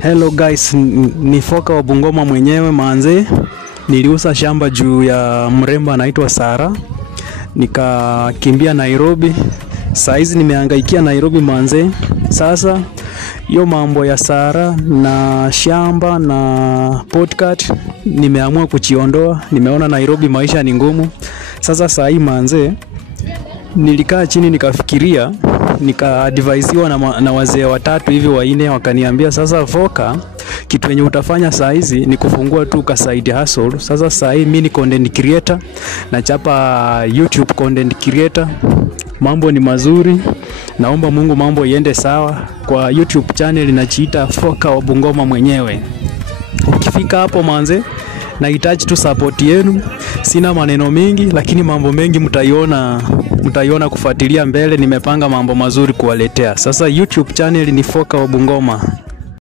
Hello guys, ni Foka wa Bungoma mwenyewe manze. Niliuza shamba juu ya mrembo anaitwa Sara. Nikakimbia Nairobi. Saizi nimehangaikia Nairobi manze. Sasa hiyo mambo ya Sara na shamba na podcast nimeamua kuchiondoa. Nimeona Nairobi maisha ni ngumu. Sasa saa hii manze nilikaa chini nikafikiria, nika-advisiwa na wazee watatu hivi wanne, wakaniambia sasa Foka, kitu yenye utafanya saa hizi ni kufungua tu ka side hustle. Sasa saa hii mimi ni content creator na chapa YouTube content creator. Mambo ni mazuri. Naomba Mungu mambo iende sawa. Kwa YouTube channel inajiita Foka wa Bungoma mwenyewe. Ukifika hapo manze, nahitaji tu support yenu. Sina maneno mengi lakini mambo mengi mtaiona kufuatilia mbele. Nimepanga mambo mazuri kuwaletea. Sasa YouTube channel ni Foka wa Bungoma.